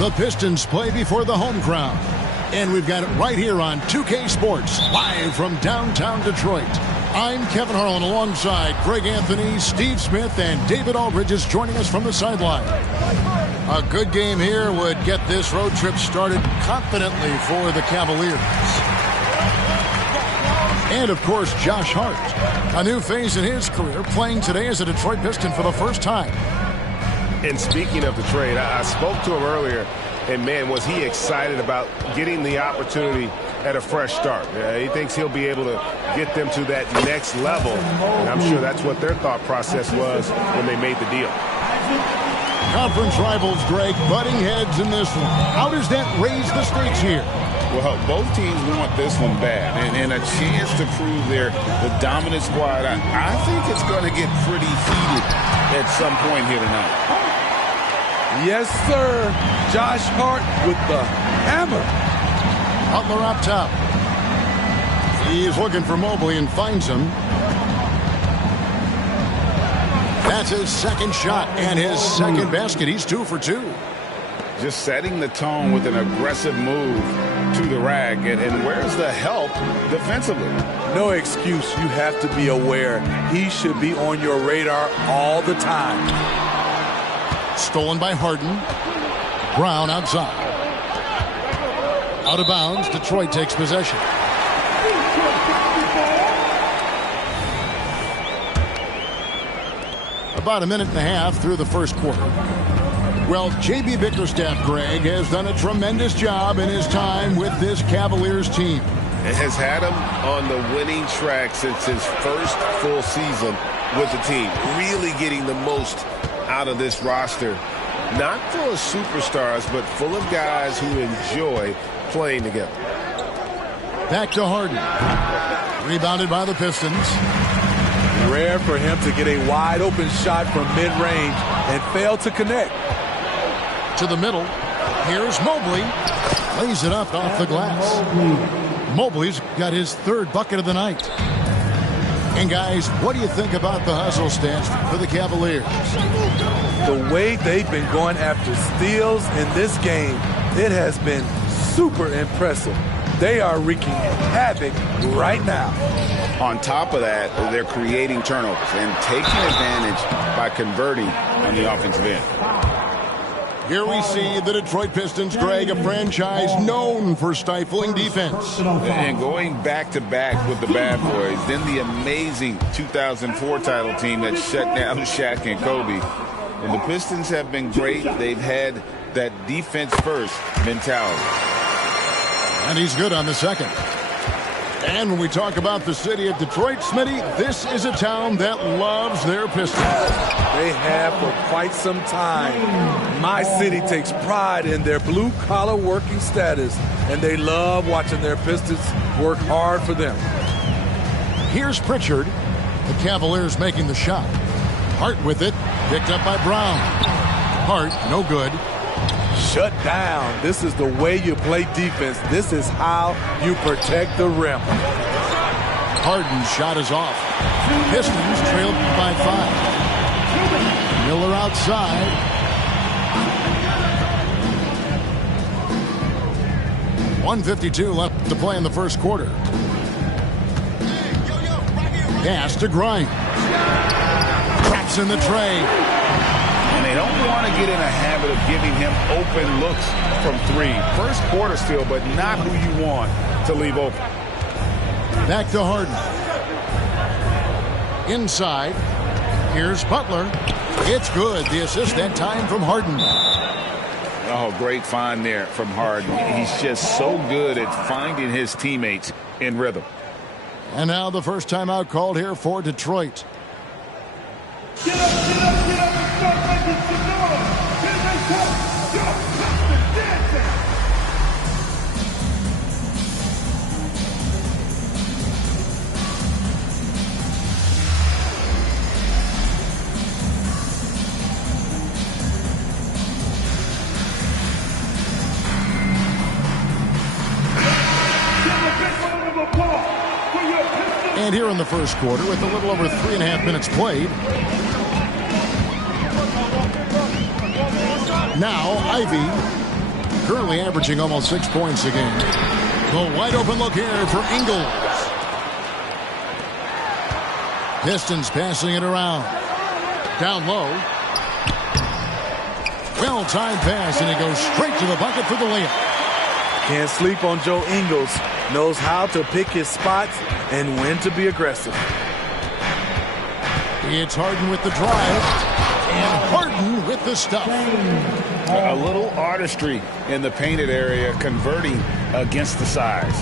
The Pistons play before the home crowd. And we've got it right here on 2K Sports, live from downtown Detroit. I'm Kevin Harlan alongside Greg Anthony, Steve Smith, and David Aldridge is joining us from the sideline. A good game here would get this road trip started confidently for the Cavaliers. And, of course, Josh Hart, a new phase in his career, playing today as a Detroit Piston for the first time. And speaking of the trade, I spoke to him earlier, and, man, was he excited about getting the opportunity at a fresh start. He thinks he'll be able to get them to that next level, and I'm sure that's what their thought process was when they made the deal. Conference rivals, Greg, butting heads in this one. How does that raise the stakes here? Well, both teams want this one bad, and a chance to prove they're the dominant squad. I think it's going to get pretty heated at some point here tonight. Yes, sir. Josh Hart with the hammer. Butler up top. He's looking for Mobley and finds him. That's his second shot and his second basket. He's 2 for 2. Just setting the tone with an aggressive move to the rack. And where's the help defensively? No excuse. You have to be aware. He should be on your radar all the time. Stolen by Harden. Brown outside. Out of bounds. Detroit takes possession. About a minute and a half through the first quarter. Well, J.B. Bickerstaff, Greg, has done a tremendous job in his time with this Cavaliers team. It has had him on the winning track since his first full season with the team. Really getting the most out of this roster. Not full of superstars, but full of guys who enjoy playing together. Back to Harden. Rebounded by the Pistons. Rare for him to get a wide-open shot from mid-range and fail to connect. To the middle. Here's Mobley. Lays it up off the glass. Mobley's got his third bucket of the night. And, guys, what do you think about the hustle stance for the Cavaliers? The way they've been going after steals in this game, it has been super impressive. They are wreaking havoc right now. On top of that, they're creating turnovers and taking advantage by converting on the offensive end. Here we see the Detroit Pistons, Greg, a franchise known for stifling defense. And going back-to-back with the bad boys, then the amazing 2004 title team that shut down Shaq and Kobe. And the Pistons have been great. They've had that defense-first mentality. And he's good on the second. And when we talk about the city of Detroit, Smitty, this is a town that loves their Pistons. They have for quite some time. My city takes pride in their blue-collar working status, and they love watching their Pistons work hard for them. Here's Pritchard. The Cavaliers making the shot. Hart with it. Picked up by Brown. Hart, no good. Shut down. This is the way you play defense. This is how you protect the rim. Harden's shot is off. Pistons trailed by 5. Miller outside. .152 left to play in the first quarter. Pass to Grimes. Traps in the tray. And they don't want to get in a habit of giving him open looks from 3. First quarter still, but not who you want to leave open. Back to Harden. Inside. Here's Butler. It's good. The assist that time from Harden. Oh, great find there from Harden. He's just so good at finding his teammates in rhythm. And now the first timeout called here for Detroit. Get up, get up, get up, and start making some noise. Here they come. Yo, Pistons dancing. Give a big round of applause for your Pistons. And here in the first quarter, with a little over 3.5 minutes played. Now Ivy currently averaging almost 6 points a game. The wide open look here for Ingles. Pistons passing it around. Down low. Well-timed pass, and he goes straight to the bucket for the layup. Can't sleep on Joe Ingles. Knows how to pick his spots and when to be aggressive. It's Harden with the drive, and Harden with the stuff. A little artistry in the painted area, converting against the size.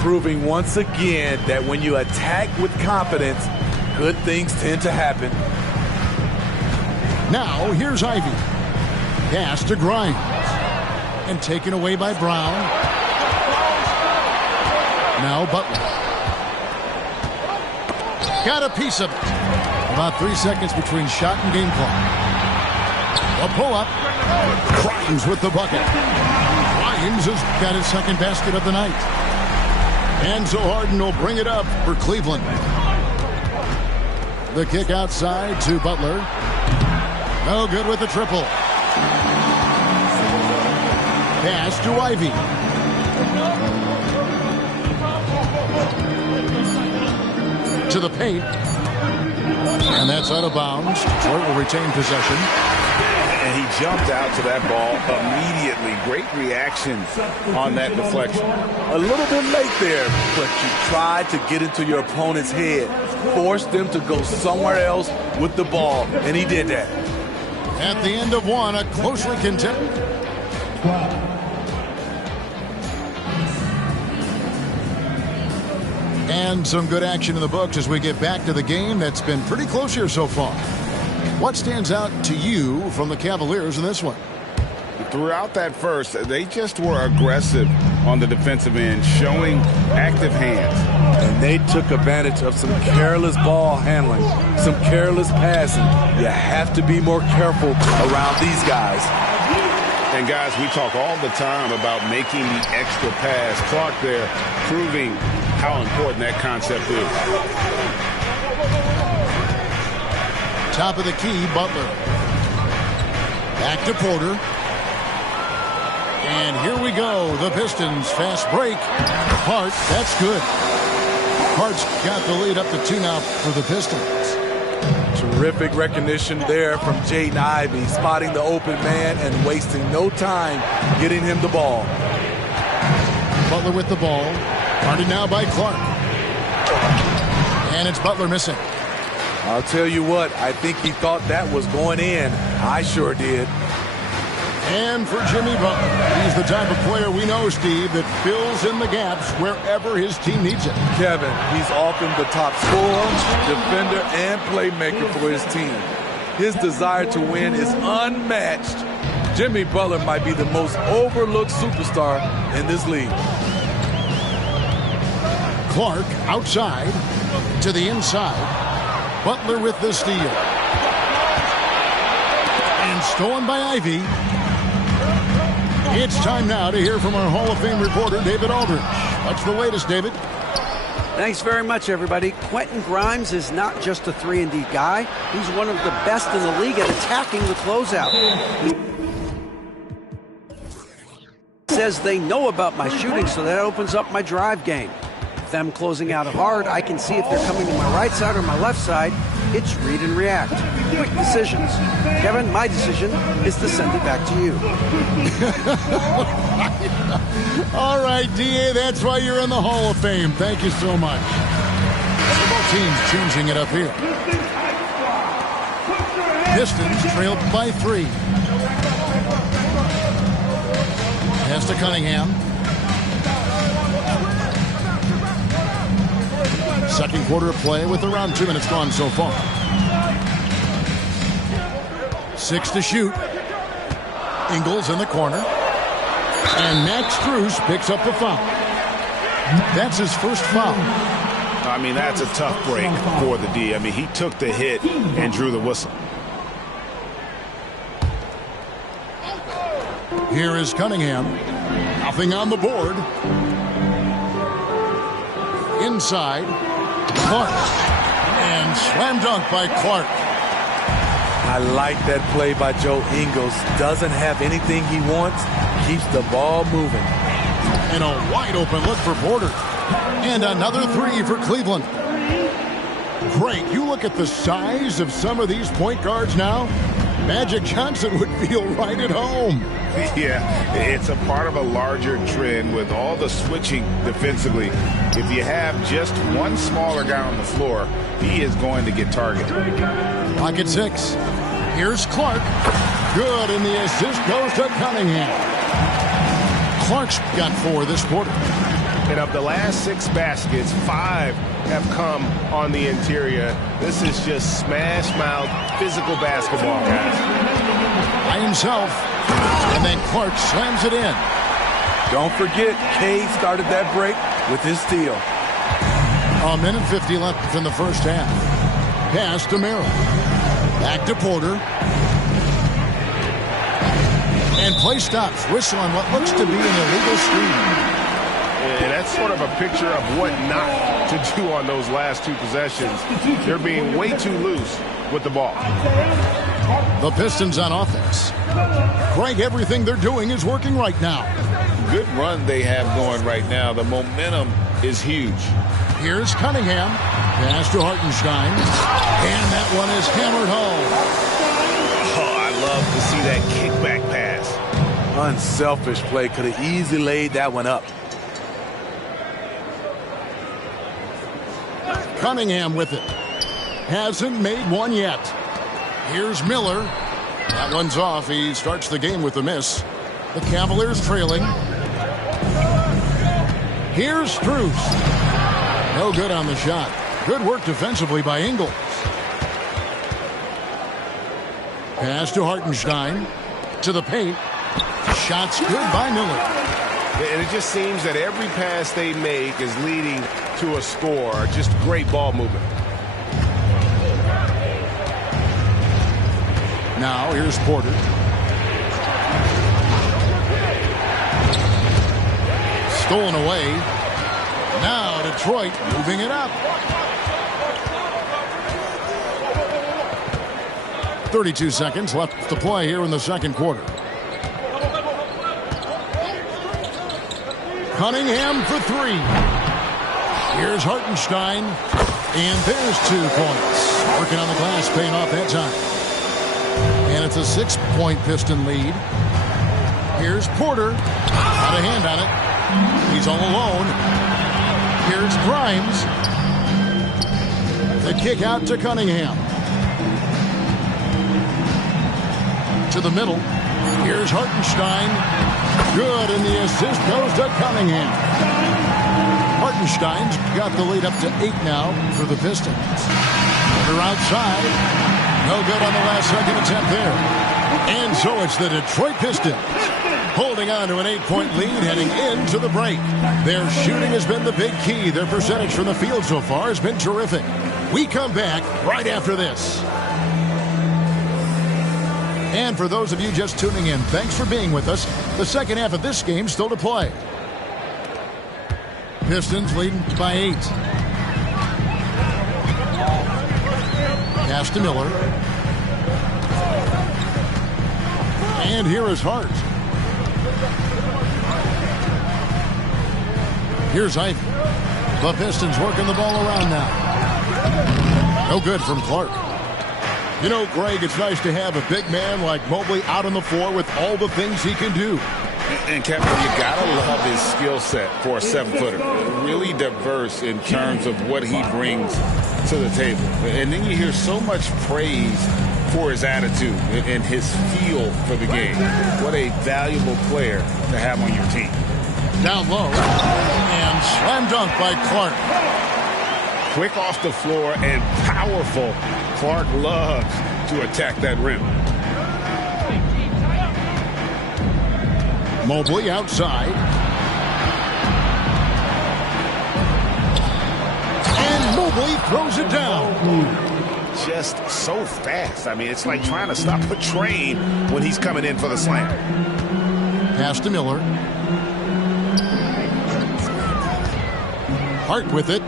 Proving once again that when you attack with confidence, good things tend to happen. Now, here's Ivy. Pass to Grimes. And taken away by Brown. Now Butler. Got a piece of it. About 3 seconds between shot and game clock. A pull-up. Grimes with the bucket. Grimes has got his second basket of the night. And so Harden will bring it up for Cleveland. The kick outside to Butler. No good with the triple. Pass to Ivy. To the paint. And that's out of bounds. Detroit will retain possession. And he jumped out to that ball immediately. Great reaction on that deflection. A little bit late there, but you tried to get into your opponent's head. Force them to go somewhere else with the ball, and he did that. At the end of one, a closely contested. And some good action in the books as we get back to the game that's been pretty close here so far. What stands out to you from the Cavaliers in this one? Throughout that first, they just were aggressive on the defensive end, showing active hands. And they took advantage of some careless ball handling, some careless passing. You have to be more careful around these guys. And guys, we talk all the time about making the extra pass. Clark there proving how important that concept is. Top of the key, Butler. Back to Porter. And here we go. The Pistons fast break. Hart, that's good. Hart's got the lead up to 2 now for the Pistons. Terrific recognition there from Jaden Ivey, spotting the open man and wasting no time getting him the ball. Butler with the ball. Guarded now by Clark. And it's Butler missing. I'll tell you what, I think he thought that was going in. I sure did. And for Jimmy Butler, he's the type of player we know, Steve, that fills in the gaps wherever his team needs it. Kevin, he's often the top scorer, defender, and playmaker for his team. His desire to win is unmatched. Jimmy Butler might be the most overlooked superstar in this league. Clark outside to the inside. Butler with the steal. And stolen by Ivy. It's time now to hear from our Hall of Fame reporter, David Aldridge. What's the latest, David? Thanks very much, everybody. Quentin Grimes is not just a 3-and-D guy. He's one of the best in the league at attacking the closeout. He says they know about my shooting, so that opens up my drive game. With them closing out hard, I can see if they're coming to my right side or my left side. It's read and react. Quick decisions. Kevin, my decision is to send it back to you. All right, D.A., that's why you're in the Hall of Fame. Thank you so much. So both teams changing it up here. Pistons trailed by 3. Pass to Cunningham. Second quarter of play with around 2 minutes gone so far. 6 to shoot. Ingles in the corner. And Max Strus picks up the foul. That's his first foul. I mean, that's a tough break for the D. I mean, he took the hit and drew the whistle. Here is Cunningham. Nothing on the board. Inside. Clark. And slam dunk by Clark. I like that play by Joe Ingles. Doesn't have anything he wants. keeps the ball moving. And a wide open look for Porter. And another three for Cleveland. Greg, you look at the size of some of these point guards now. Magic Johnson would feel right at home. Yeah, it's a part of a larger trend with all the switching defensively. If you have just one smaller guy on the floor, he is going to get targeted. Clock at 6. Here's Clark. Good, and the assist goes to Cunningham. Clark's got 4 this quarter. And of the last 6 baskets, 5 have come on the interior. This is just smash-mouth physical basketball, guys. By himself. And then Clark slams it in. Don't forget, Cade started that break with his steal. A minute 50 left in the first half. Pass to Merrill. Back to Porter. And play stops. Whistle on what looks to be an illegal screen. And that's sort of a picture of what not to do on those last 2 possessions. They're being way too loose with the ball. The Pistons on offense. Greg, everything they're doing is working right now. Good run they have going right now. The momentum is huge. Here's Cunningham. Pass to Hartenstein. And that one is hammered home. Oh, I love to see that kickback pass. Unselfish play. Could have easily laid that one up. Cunningham with it. Hasn't made one yet. Here's Miller. That one's off. He starts the game with a miss. The Cavaliers trailing. Here's Strus. No good on the shot. Good work defensively by Ingles. Pass to Hartenstein. To the paint. Shots good by Miller. And it just seems that every pass they make is leading to a score. Just great ball movement. Now here's Porter. Stolen away. Now Detroit moving it up. 32 seconds left to play here in the second quarter. Cunningham for 3. Here's Hartenstein. And there's 2 points. Working on the glass, paying off that time. And it's a 6-point Piston lead. Here's Porter. Got a hand on it. He's all alone. Here's Grimes. The kick out to Cunningham. To the middle. Here's Hartenstein. Good, and the assist goes to Cunningham. Hartenstein's got the lead up to 8 now for the Pistons. They're outside. No good on the last second attempt there. And so it's the Detroit Pistons holding on to an 8-point lead heading into the break. Their shooting has been the big key. Their percentage from the field so far has been terrific. We come back right after this. And for those of you just tuning in, thanks for being with us. The second half of this game still to play. Pistons leading by 8. Pass to Miller. And here is Hart. Here's Ivy. The Pistons working the ball around now. No good from Clark. You know, Greg, it's nice to have a big man like Mobley out on the floor with all the things he can do. And Kevin, you gotta love his skill set for a 7-footer. Really diverse in terms of what he brings to the table. And then you hear so much praise for his attitude and his feel for the game. What a valuable player to have on your team. Down low. And slam dunk by Clark. Quick off the floor and powerful. Clark loves to attack that rim. Mobley outside. And Mobley throws it down. Just so fast. I mean, it's like trying to stop a train when he's coming in for the slam. Pass to Miller. Hart with it.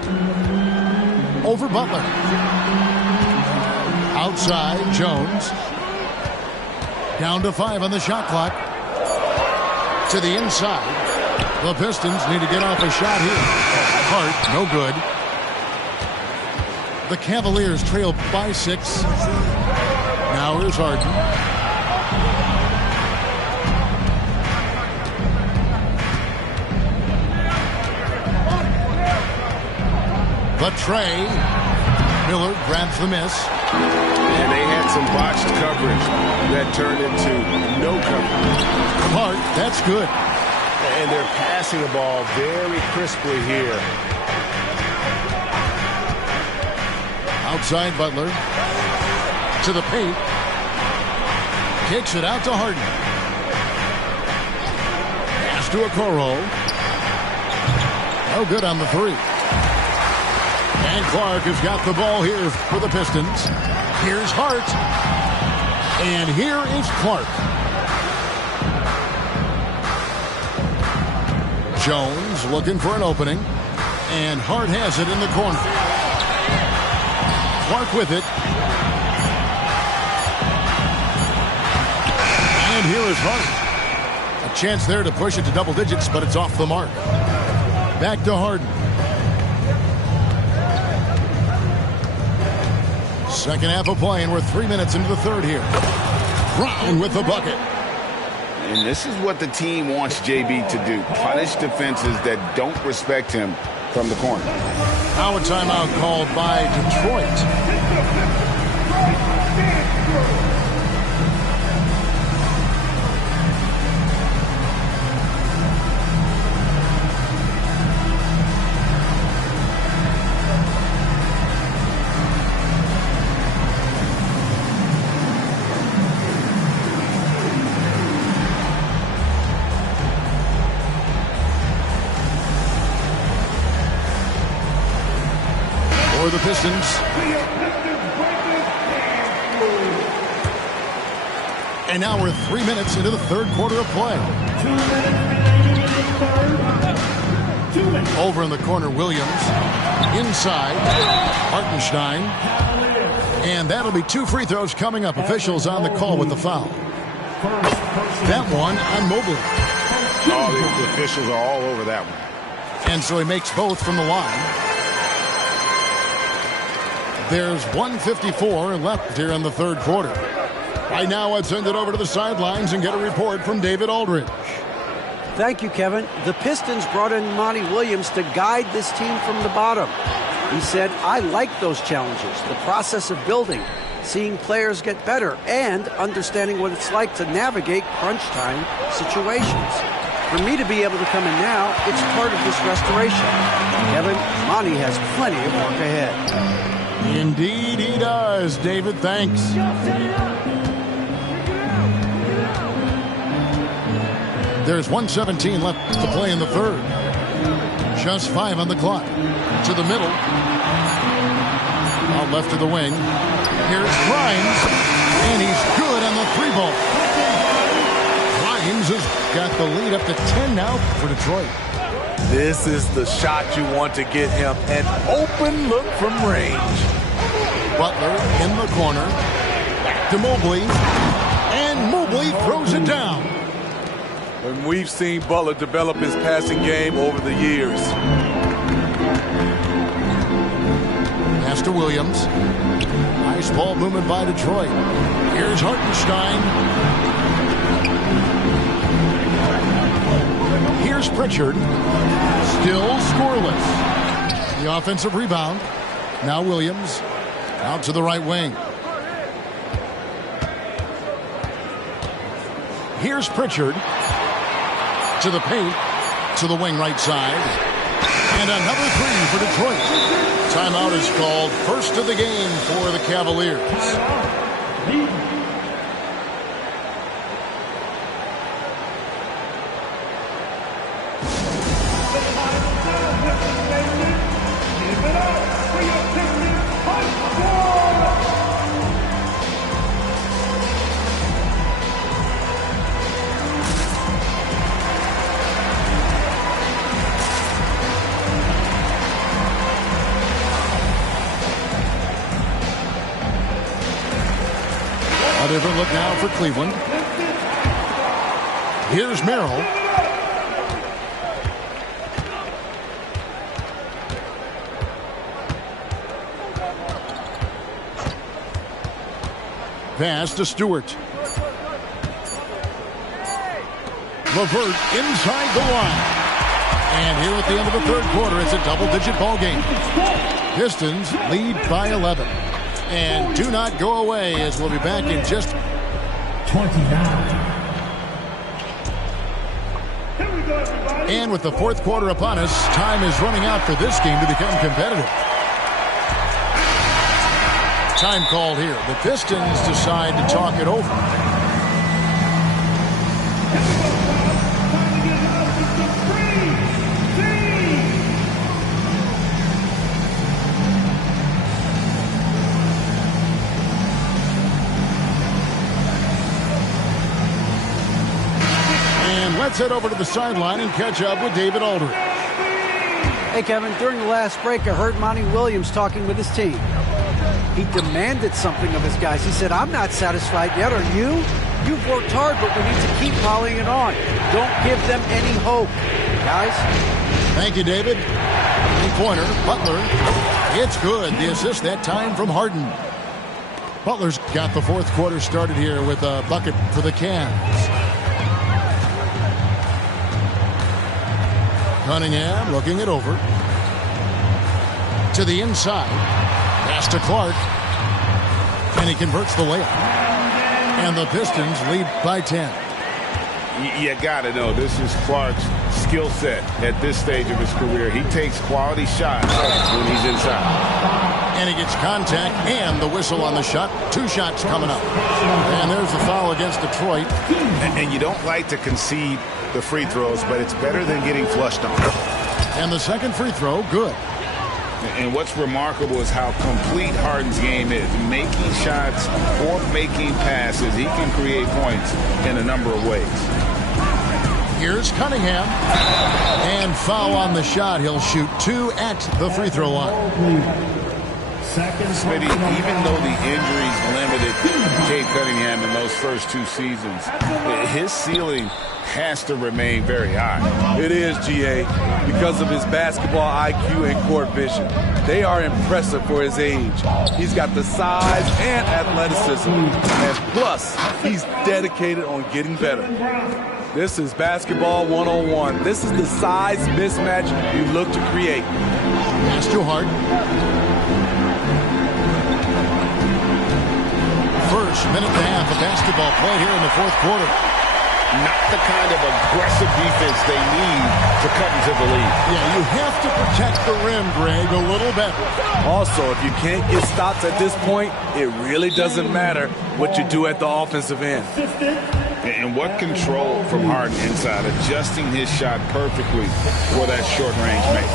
Over Butler. Outside, Jones. Down to 5 on the shot clock. To the inside. The Pistons need to get off a shot here. Hart, no good. The Cavaliers trail by 6. Now here's Harden. The tray. Miller grabs the miss. And they had some botched coverage that turned into no coverage. Hart, that's good. And they're passing the ball very crisply here. Outside Butler. To the paint. Kicks it out to Harden. Pass to Okoro. No good on the 3. And Clark has got the ball here for the Pistons. Here's Hart. And here is Clark. Jones looking for an opening. And Hart has it in the corner. Clark with it. And here is Hart. A chance there to push it to double digits, but it's off the mark. Back to Harden. Second half of play, and we're 3 minutes into the third here. Brown with the bucket. And this is what the team wants JB to do. Punish defenses that don't respect him from the corner. Now a timeout called by Detroit. For the Pistons. And now we're 3 minutes into the third quarter of play. Over in the corner, Williams. Inside, Hartenstein. And that'll be 2 free throws coming up. Officials on the call with the foul. That one on Mobley. Oh, the officials are all over that one. And so he makes both from the line. There's 1:54 left here in the third quarter. Right now, I'd send it over to the sidelines and get a report from David Aldridge. Thank you, Kevin. The Pistons brought in Monty Williams to guide this team from the bottom. He said, I like those challenges, the process of building, seeing players get better, and understanding what it's like to navigate crunch time situations. For me to be able to come in now, it's part of this restoration. Kevin, Monty has plenty of work ahead. Indeed he does, David. Thanks. There's 1:17 left to play in the third. Just 5 on the clock. To the middle. Out left to the wing. Here's Grimes. And he's good on the 3-ball. Grimes has got the lead up to 10 now for Detroit. This is the shot you want to get him. An open look from range. Butler in the corner. Back to Mobley. And Mobley throws it down. And we've seen Butler develop his passing game over the years. Pass to Williams. Nice ball movement by Detroit. Here's Hartenstein. Here's Pritchard. Still scoreless. The offensive rebound. Now Williams. Out to the right wing. Here's Pritchard. To the paint. To the wing right side. And another 3 for Detroit. Timeout is called. First of the game for the Cavaliers. A different look now for Cleveland. Here's Merrill. pass to Stewart. LeVert inside the line. And here at the end of the third quarter, it's a double-digit ball game. Pistons lead by 11. And do not go away, as we'll be back in just 29. And with the fourth quarter upon us, time is running out for this game to become competitive. Time called here. The Pistons decide to talk it over. And let's head over to the sideline and catch up with David Aldridge. Hey, Kevin, during the last break, I heard Monty Williams talking with his team. He demanded something of his guys. He said, I'm not satisfied yet. Are you? You've worked hard, but we need to keep piling it on. Don't give them any hope, guys. Thank you, David. Three-pointer, Butler. It's good. The assist that time from Harden. Butler's got the fourth quarter started here with a bucket for the Cavs. Cunningham looking it over. To the inside. Pass to Clark. And he converts the layup. And the Pistons lead by 10. You got to know, this is Clark's skill set at this stage of his career. He takes quality shots when he's inside. And he gets contact and the whistle on the shot. Two shots coming up. And there's the foul against Detroit. And you don't like to concede the free throws, but it's better than getting flushed on. And the second free throw, good. And what's remarkable is how complete Harden's game is. Making shots or making passes, he can create points in a number of ways. Here's Cunningham. And foul on the shot. He'll shoot two at the free throw line. Smitty, even though the injuries limited Cade Cunningham in those first two seasons, his ceiling has to remain very high. It is, GA, because of his basketball IQ and court vision. They are impressive for his age. He's got the size and athleticism. And plus, he's dedicated on getting better. This is basketball 101. This is the size mismatch you look to create. Pass to Hart. First minute and a half of basketball play here in the fourth quarter. Not the kind of aggressive defense they need to cut into the lead. Yeah, you have to protect the rim, Greg, a little better. Also, if you can't get stops at this point, it really doesn't matter what you do at the offensive end. And what control from Harden inside, adjusting his shot perfectly for that short-range make.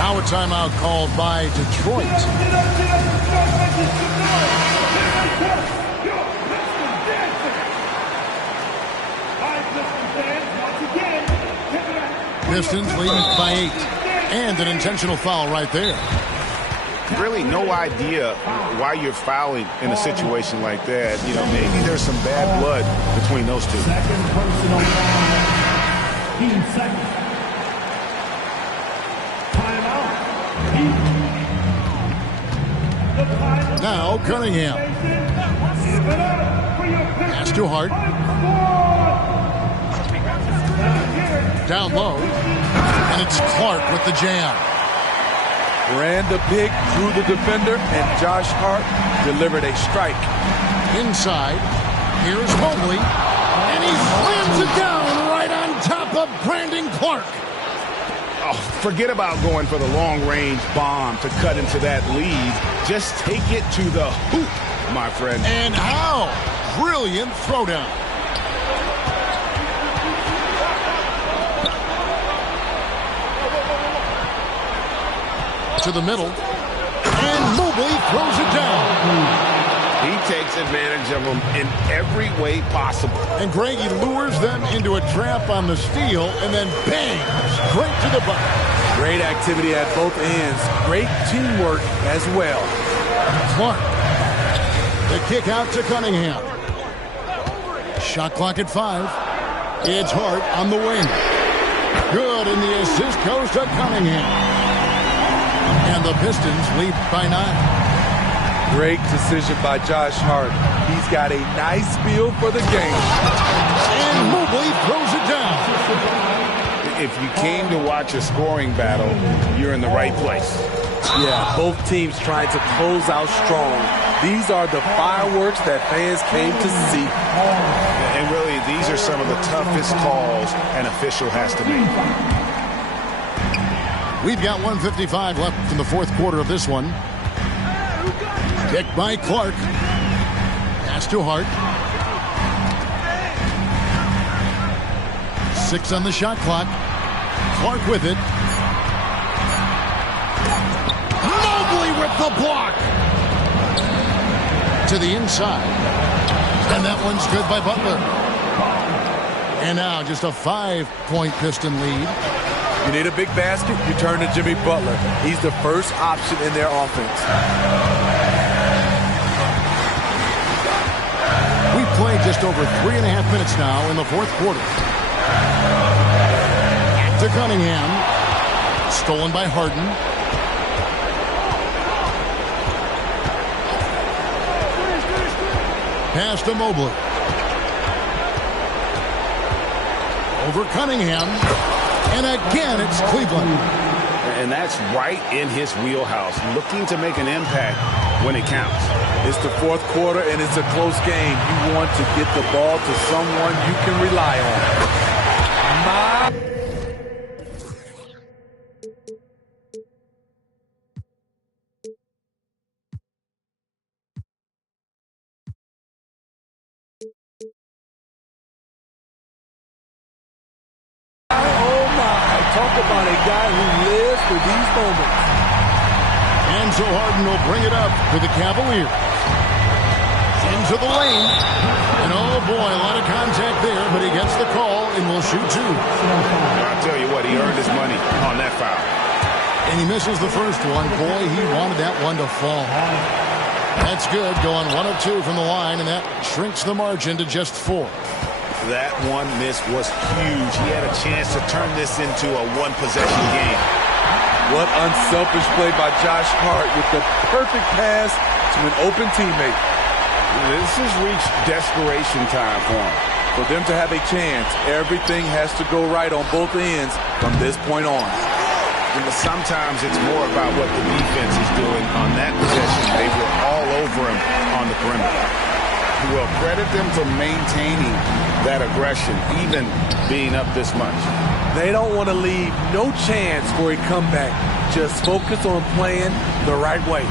Now a timeout called by Detroit. Pistons leading by 8. And an intentional foul right there. Really no idea why you're fouling in a situation like that. You know, maybe there's some bad blood between those two. Second personal foul. 15 seconds. Timeout. Now Cunningham. Pass to Hart. Down low. And it's Clark with the jam. Ran the pick through the defender, and Josh Hart delivered a strike. Inside. Here's Mobley. And he slams it down right on top of Brandon Clark. Oh, forget about going for the long-range bomb to cut into that lead. Just take it to the hoop, my friend. And how? Brilliant throwdown. To the middle. And Mobley throws it down. He takes advantage of them in every way possible. And Greg, he lures them into a trap on the steal and then bang, straight to the bucket. Great activity at both ends. Great teamwork as well. Clark. The kick out to Cunningham. Shot clock at 5. It's Hart on the wing. Good, and the assist goes to Cunningham. And the Pistons lead by 9. Great decision by Josh Hart. He's got a nice feel for the game. And Mobley throws it down. If you came to watch a scoring battle, you're in the right place. Yeah, both teams trying to close out strong. These are the fireworks that fans came to see. And really, these are some of the toughest calls an official has to make. We've got 1:55 left in the fourth quarter of this one. Kick by Clark. Pass to Hart. 6 on the shot clock. Clark with it. Mobley with the block. To the inside. And that one's good by Butler. And now just a 5-point Piston lead. You need a big basket, you turn to Jimmy Butler. He's the first option in their offense. We've played just over 3.5 minutes now in the fourth quarter. Back to Cunningham. Stolen by Harden. Pass to Mobley. Over Cunningham. And again, it's Cleveland. And that's right in his wheelhouse, looking to make an impact when it counts. It's the fourth quarter, and it's a close game. You want to get the ball to someone you can rely on. Talk about a guy who lives for these moments. And so Harden will bring it up to the Cavaliers. Into the lane. And oh boy, a lot of contact there, but he gets the call and will shoot 2. I'll tell you what, he earned his money on that foul. And he misses the first one. Boy, he wanted that one to fall. That's good, going 1 of 2 from the line, and that shrinks the margin to just 4. That one miss was huge. He had a chance to turn this into a one-possession game. What unselfish play by Josh Hart with the perfect pass to an open teammate. This has reached desperation time for him. For them to have a chance, everything has to go right on both ends from this point on. Sometimes it's more about what the defense is doing. On that possession, they were all over him on the perimeter. Well, credit them for maintaining that aggression, even being up this much. They don't want to leave no chance for a comeback. Just focus on playing the right way.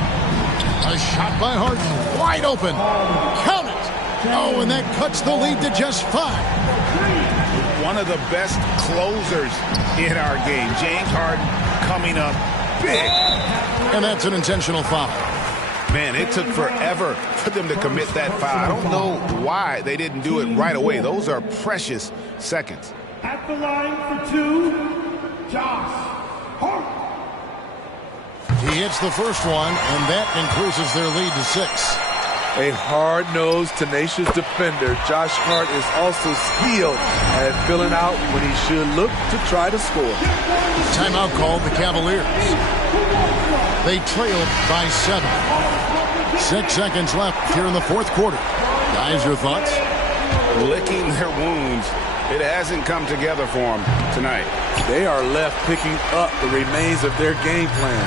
A shot by Harden, wide open. Count it. Oh, and that cuts the lead to just 5. One of the best closers in our game, James Harden, coming up big. And that's an intentional foul. Man, it took forever for them to commit that foul. I don't know why they didn't do it right away. Those are precious seconds. At the line for 2, Josh Hart. He hits the first one, and that increases their lead to 6. A hard-nosed, tenacious defender, Josh Hart is also skilled at filling out when he should look to try to score. Timeout called the Cavaliers. They trailed by 7. 6 seconds left here in the fourth quarter. Guys, your thoughts? Licking their wounds. It hasn't come together for them tonight. They are left picking up the remains of their game plan.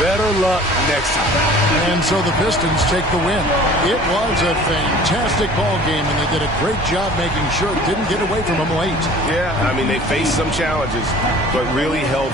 Better luck next time. And so the Pistons take the win. It was a fantastic ball game, and they did a great job making sure it didn't get away from them late. Yeah, I mean, they faced some challenges, but really held.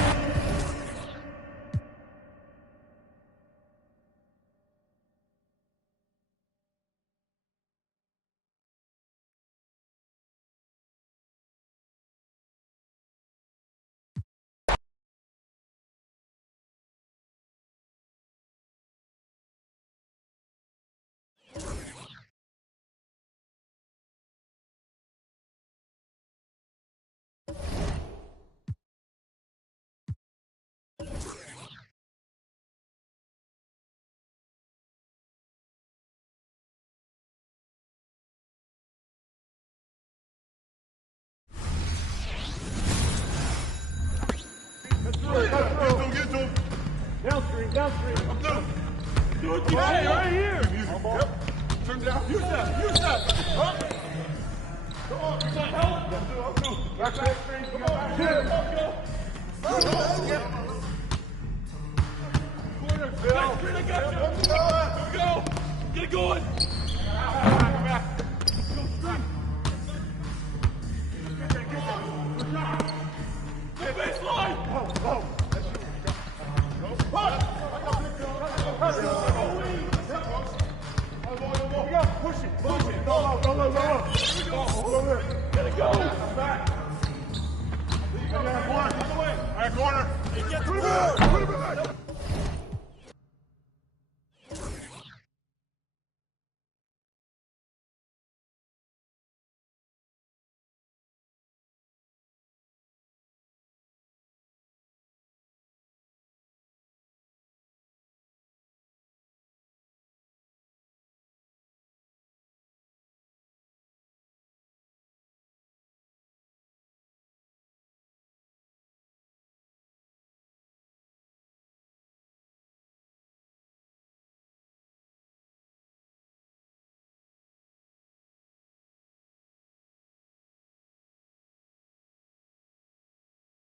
Do it right here. Yep. Turn down. Use that. Up. Come on. Help. Back. Come on. Here. Corner. Go. Get it going. Push it. Go. Get it go. Back. Corner. All right, corner. Put it back.